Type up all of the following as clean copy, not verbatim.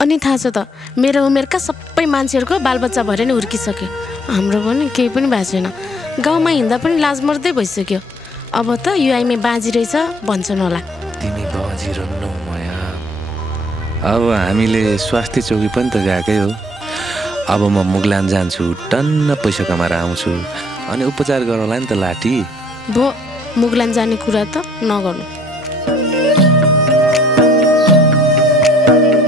अनि थाहा छ त मेरो उमेरका सबै मान्छेहरूको बालबच्चा भएर नै हुर्किसक्यो। हाम्रो पनि केही पनि भएको छैन। गाउँमा हिँड्दा पनि लाज मर्दै भइसक्यो। अब त युआईमा बाजी रहेछ भन्छन् होला। तिमी बाजी रन्नौ माया। अब हामीले स्वास्थ्य चौकी पनि त गएकै हो। अब म मुगलान जान्छु, टन्न पैसा कमाएर आउँछु, अनि उपचार गरौँला नि त लाठी। भो मुगलान जाने कुरा त नगर्नु।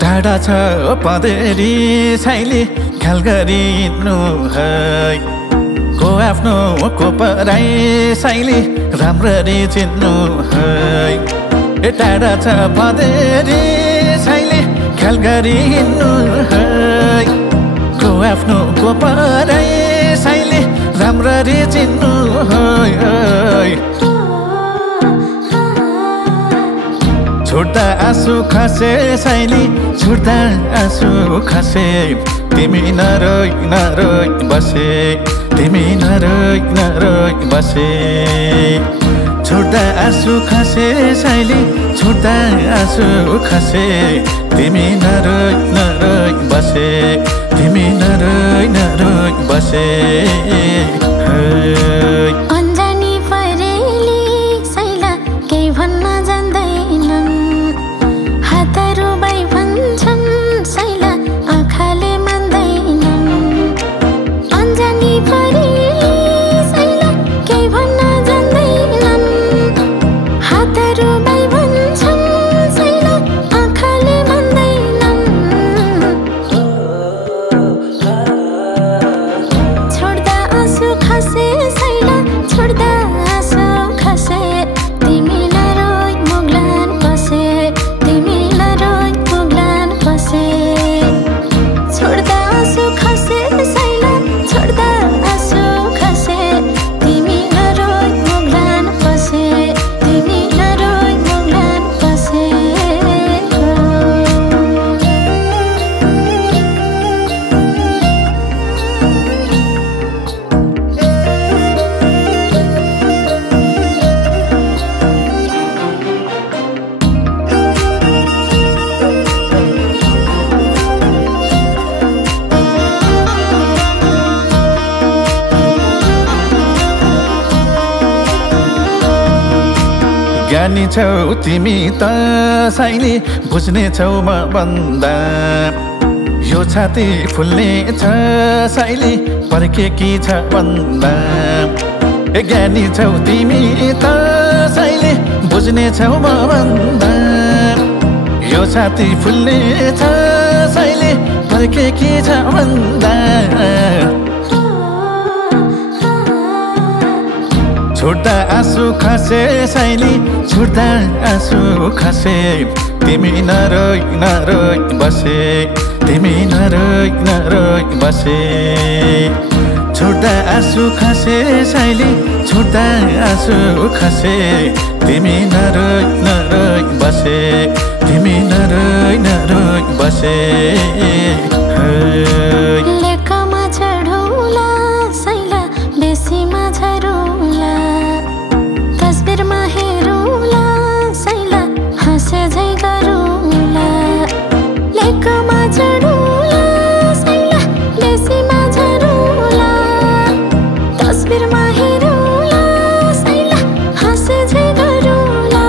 टाढा छ पदेरी साइली ख्याल गरिनु है, को आफ्नो को पराई साइली राम्ररी चिन्नु है। ए टाढा छ पदेरी साइली ख्याल गरिनु है, को आफ्नो को पराई साइली राम्ररी चिन्नु है। छुट्दा आँसु खसे साइली, छुट्दा आँसु खसे, तिमी नरोइ नरोइ बसे, तिमी नरोइ नरोइ बसे। छुट्दा आँसु खसे साइली, छुट्दा आँसु खसे, तिमी नरोइ नरोइ बसे, तिमी नरोइ नरोइ बसे। अन्जानी परेली साइला केही भन्न जान्दैनन्, हातहरू बाई भन्छन् साइला आँखाले मान्दैनन्। अन्जानी परेली साइला केही भन्न जान्दैनन्, हातहरू बाई भन्छन् साइला आँखाले मान्दैनन्। छोड्दा आँसु खसे साइला, छोड्दा आँसु खसे, तिमी नरोइ मुगलान बसे, तिमी नरोइ मुगलान बसे। छोड्दा आँसु खसे साइला, छोड्दा आँसु खसे, तिमी नरोइ मुगलान बसे, तिमी नरोइ मुगलान बसे। ज्ञानी छौ तिमी त साइली, बुझ्ने छौ म भन्दा, यो छाती फुल्ने छ साइली पर्खेकी छ भन्दा। ए ज्ञानी छौ तिमी त साइली, बुझ्ने छौ म भन्दा, यो छाती फुल्ने छ साइली पर्खेकी छ भन्दा। छुट्दा आँसु खसे साइली, छुट्दा आँसु खसे, तिमी नरोइ नरोइ बसे, तिमी नरोइ नरोइ बसे। छुट्दा आँसु खसे साइली, छुट्दा आँसु खसे, तिमी नरोइ नरोइ बसे, तिमी नरोइ नरोइ बसे। लेखमा चढौला साइला, बेसीमा झरुला, तस्बिरमा हेरौला साइला हाँसे झै गरौला। लेखमा चढौला साइला, बेसीमा झरुला, तस्बिरमा हेरौला साइला हाँसे झै गरौला।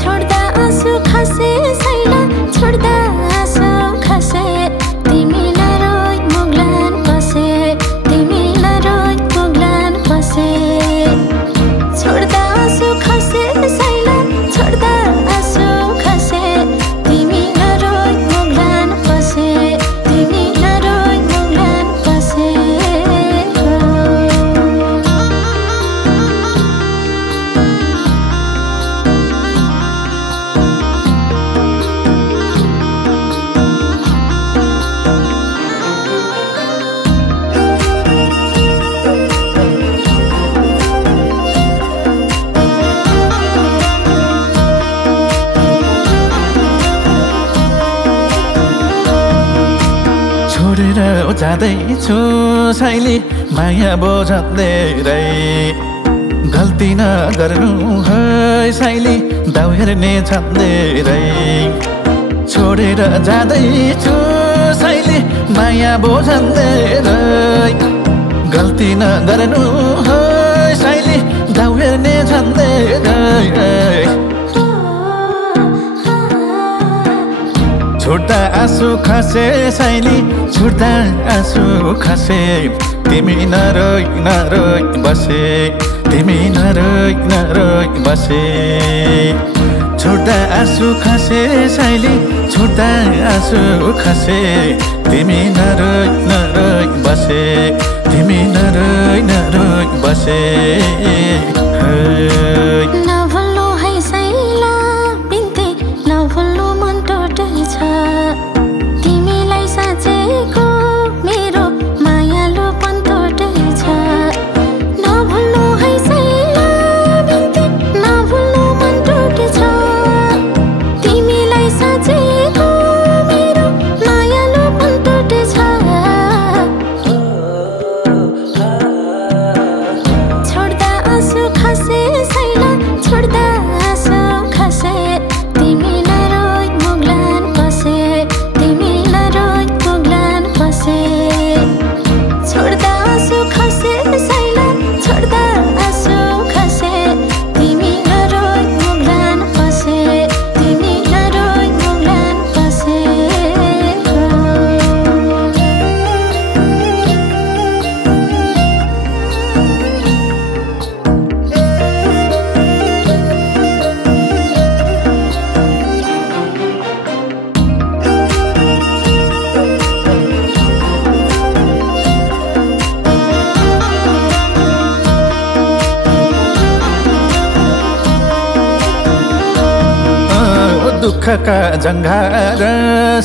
छोड्दा आँसु खसे साइला, छोडेर जाँदैछु साइली माया बोझ धेरै गल्ती नगर्नु है साइली दाउ हेर्ने छ धेरै छोडेर जाँदैछु साइली माया बोझ धेरै गल्ती नगर्नु है साइली दाउ हेर्ने छ धेरै छोड्दा आँसु खसे साइली छोड्दा आँसु खसे तिमी नरोइ नरोइ बसे तिमी नरोइ नरोइ बसे छोड्दा आँसु खसे साइली छोड्दा आँसु खसे तिमी नरोइ नरोइ बसे तिमी नरोइ नरोइ बसे नभुल्नु है साइला बिन्ती नभुल्नु मन टुटेछ तिमीलाई साँचेको मेरो मायालुपन टुटेछ नभुल्नु है साइला बिन्ती नभुल्नु मन टुटेछ तिमीलाई साँचेको मेरो मायालुपन टुटेछ छोड्दा आँसु खसे साइला छोड्दा आँसु खसे तिमी नरोइ मुग्लान बसे तिमी नरोइ मुग्लान बसे छोड्दा आँसु खसे साइला छोड्दा आँसु खसे तिमी नरोइ मुग्लान बसे तिमी नरोइ मुग्लान बसे दुःखका जङ्घार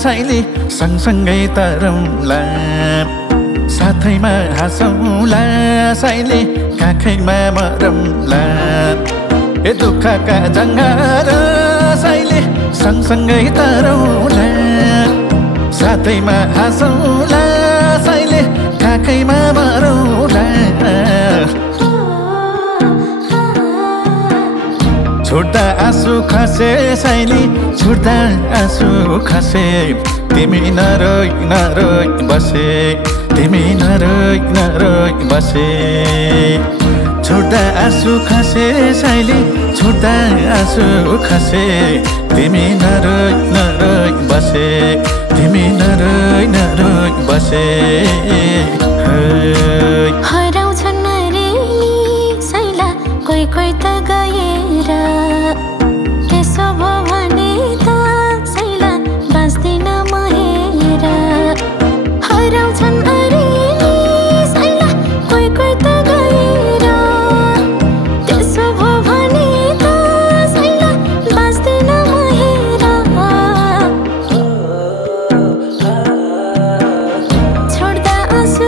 साइली सँगसँगै तरौँला साथैमा हाँसौँला साइली काखैमा मरौँला ए दुःखका जङ्घार साइली सँगसँगै तरौँला साथैमा हाँसौँला साइली काखैमा मरौँला छोड्दा आँसु खसे साइली छोड्दा आँसु खसे तिमी नरोइ नरोइ बसे तिमी नरोइ नरोइ बसे छोड्दा आँसु खसे साइली छोड्दा आँसु खसे तिमी नरोइ नरोइ बसे तिमी नरोइ नरोइ बसे हराउँछन् रे साइला कोही कोही त गएर त्यसो भयो भने त साइला बाँच्दिन म हेर हराउँछन् रे साइला कोही कोही त गएर त्यसो भयो भने त साइला बाँच्दिन म हेर छोड्दा आँसु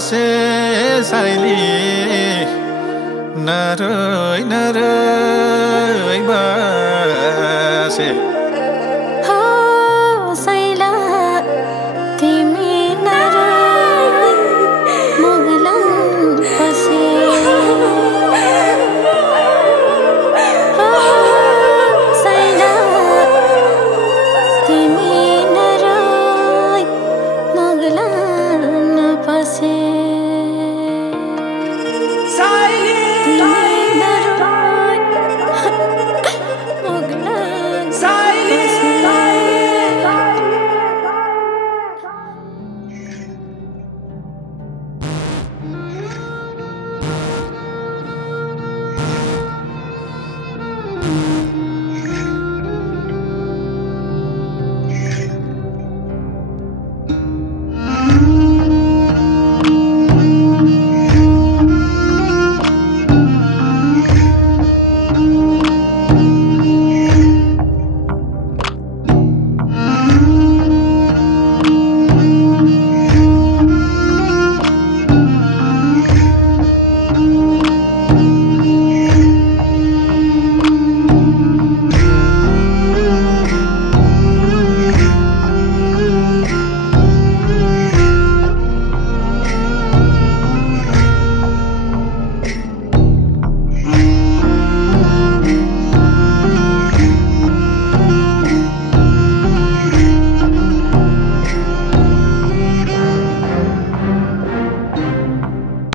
बसे साइली नरोई नरोई बसे